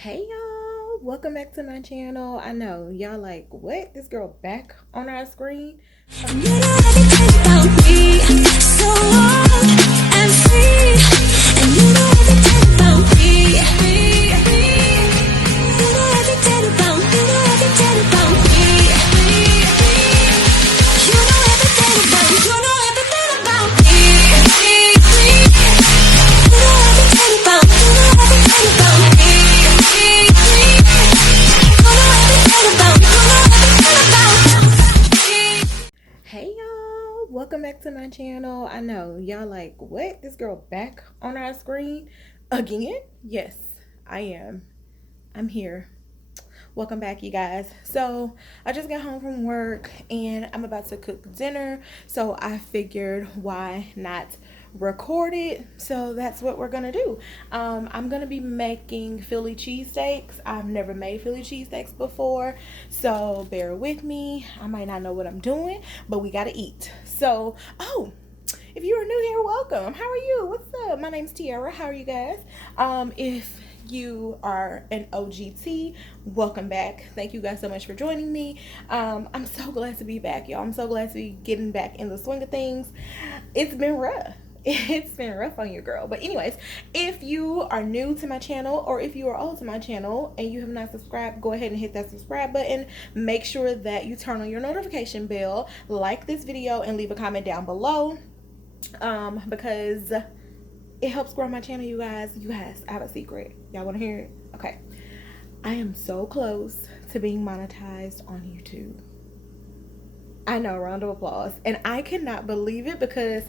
Hey y'all, welcome back to my channel. I know y'all like, what? This girl back on our screen? You know everything about me, so wild and free. And you know everything about me. You know everything about me. You know everything about me. You know everything about me. You know everything about me. You know everything about me. You know everything about me. You know everything about me. You know everything about me. Hey y'all, welcome back to my channel. I know y'all like, what? This girl back on our screen again? Yes, I am. I'm here. Welcome back, you guys. So I just got home from work and I'm about to cook dinner, so I figured why not record it. So that's what we're gonna do. I'm gonna be making Philly cheesesteaks. I've never made Philly cheesesteaks before, so bear with me. I might not know what I'm doing, but we gotta eat. So if you are new here, welcome. How are you? What's up? My name's Tiearra. How are you guys? If you are an OGT, welcome back. Thank you guys so much for joining me. I'm so glad to be back, y'all. I'm so glad to be getting back in the swing of things. It's been rough. It's been rough on your girl. But anyways, if you are new to my channel or if you are old to my channel and you have not subscribed, go ahead and hit that subscribe button. Make sure that you turn on your notification bell, like this video, and leave a comment down below. Because it helps grow my channel, you guys. I have a secret. Y'all want to hear it? Okay. I am so close to being monetized on YouTube. I know, round of applause. And I cannot believe it because,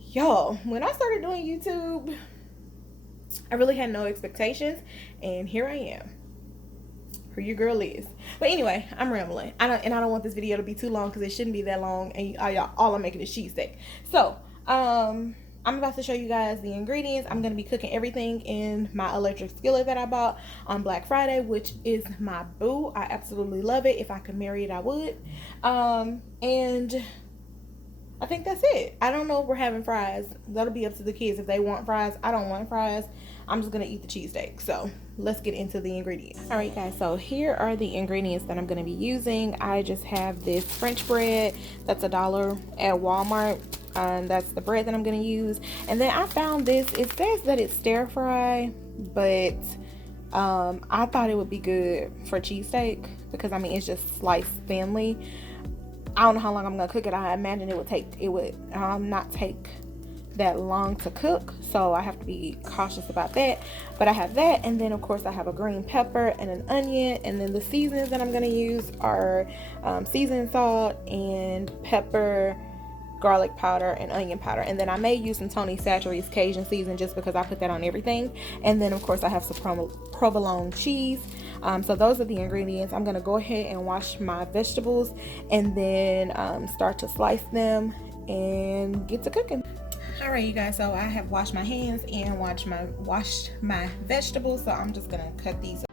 y'all, when I started doing YouTube, I really had no expectations. And here I am. Who your girl is. But anyway, I'm rambling. I don't want this video to be too long because it shouldn't be that long. And y'all, all I'm making is cheesesteak. So, I'm about to show you guys the ingredients. I'm going to be cooking everything in my electric skillet that I bought on Black Friday, which is my boo. I absolutely love it. If I could marry it, I would. And I think that's it. I don't know if we're having fries. That'll be up to the kids if they want fries. I don't want fries. I'm just going to eat the cheesesteak. So let's get into the ingredients. All right, guys. So here are the ingredients that I'm going to be using. I just have this French bread. That's $1 at Walmart. That's the bread that I'm going to use. And then I found this. It says that it's stir fry, but I thought it would be good for cheesesteak because, I mean, it's just sliced thinly. I don't know how long I'm gonna cook it. I imagine it would not take that long to cook, so I have to be cautious about that. But I have that, and then of course I have a green pepper and an onion, and then the seasonings that I'm gonna use are seasoning salt and pepper, garlic powder, and onion powder. And then I may use some Tony Chachere's Cajun season just because I put that on everything. And then of course I have some provolone cheese. So those are the ingredients. I'm gonna go ahead and wash my vegetables and then start to slice them and get to cooking. All right, you guys, so I have washed my hands and washed my vegetables, so I'm just gonna cut these.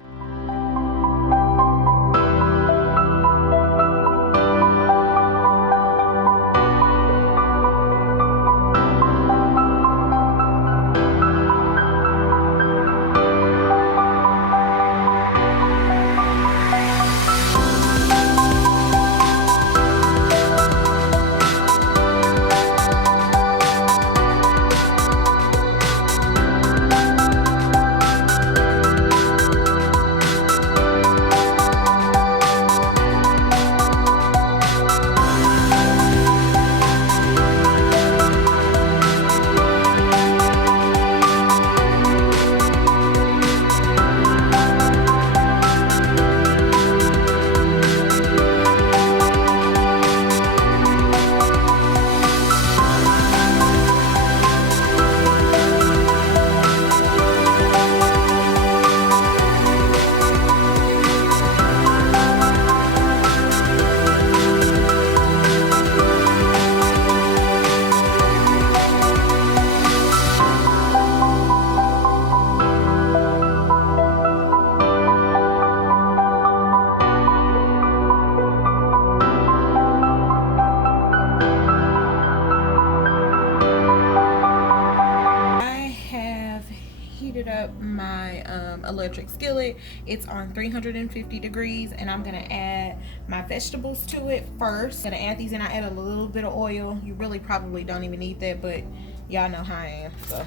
skillet. It's on 350 degrees, and I'm gonna add my vegetables to it first. I'm gonna add these, and I add a little bit of oil. You really probably don't even need that, but y'all know how I am. So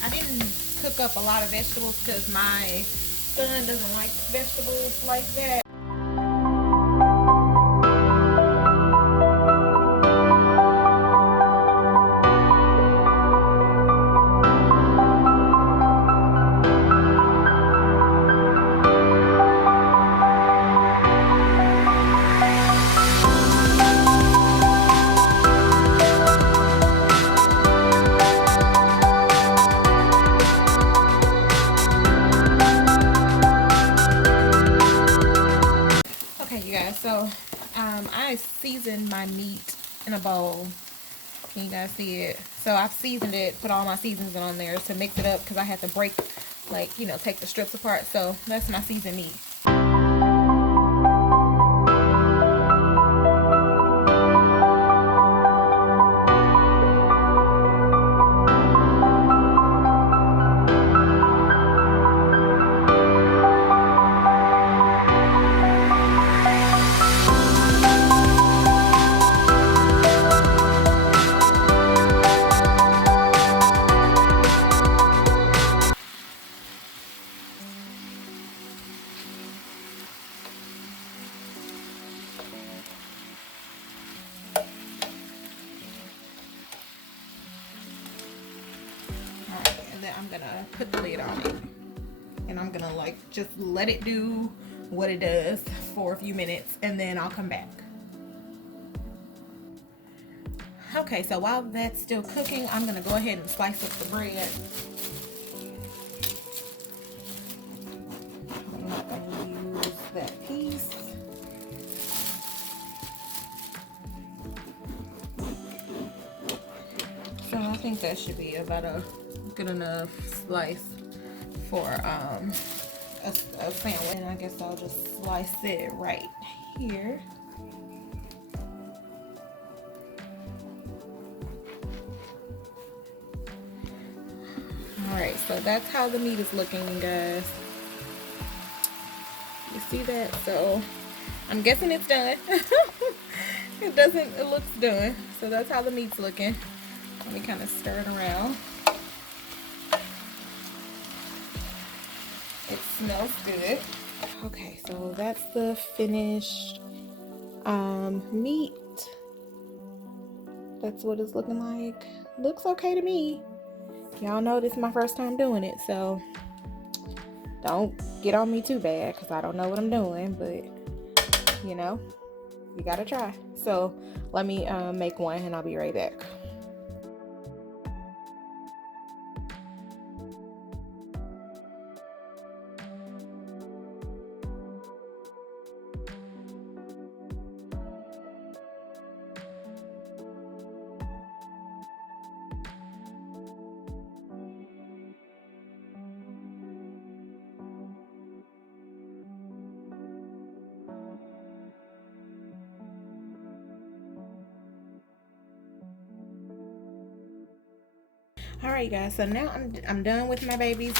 I didn't cook up a lot of vegetables because my son doesn't like vegetables like that. Okay, you guys, so I seasoned my meat in a bowl. Can you guys see it? So I've seasoned it, put all my seasonings on there to mix it up because I had to break, like, you know, take the strips apart. So that's my seasoned meat. And then I'm gonna put the lid on it, and I'm gonna like just let it do what it does for a few minutes, and then I'll come back. Okay, so while that's still cooking, I'm gonna go ahead and slice up the bread. I'm not gonna use that piece. So I think that should be about a good enough slice for a sandwich. And I guess I'll just slice it right here. Alright, so that's how the meat is looking, guys. You see that? So I'm guessing it's done. It looks done. So that's how the meat's looking. Let me kind of stir it around. It smells good. Okay, so that's the finished meat. That's what it's looking like. Looks okay to me. Y'all know this is my first time doing it, so don't get on me too bad because I don't know what I'm doing, but you know, you gotta try. So let me make one and I'll be right back. All right, guys, so now I'm done with my baby's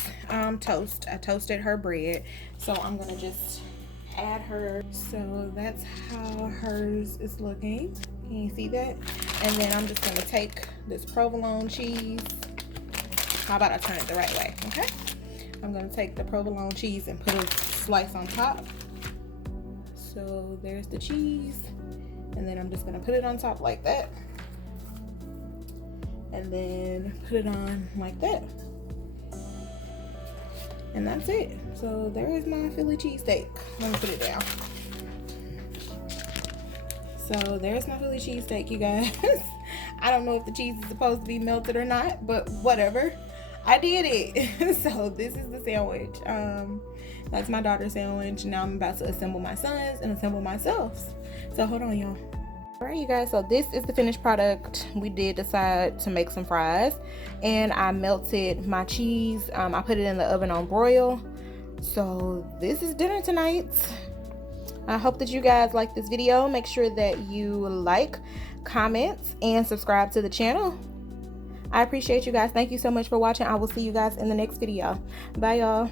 toast. I toasted her bread, so I'm gonna just add her. So that's how hers is looking. Can you see that? And then I'm just gonna take this provolone cheese. How about I turn it the right way? Okay, I'm gonna take the provolone cheese and put a slice on top. So there's the cheese, and then I'm just gonna put it on top like that, and then put it on like that, and that's it. So there is my Philly cheesesteak. Let me put it down. So there's my Philly cheesesteak, you guys. I don't know if the cheese is supposed to be melted or not, but whatever, I did it. So this is the sandwich. That's my daughter's sandwich. Now I'm about to assemble my son's and assemble myself. So hold on, y'all. Alright, you guys, so this is the finished product. We did decide to make some fries, and I melted my cheese. I put it in the oven on broil. So this is dinner tonight. I hope that you guys like this video. Make sure that you like, comment, and subscribe to the channel. I appreciate you guys. Thank you so much for watching. I will see you guys in the next video. Bye, y'all.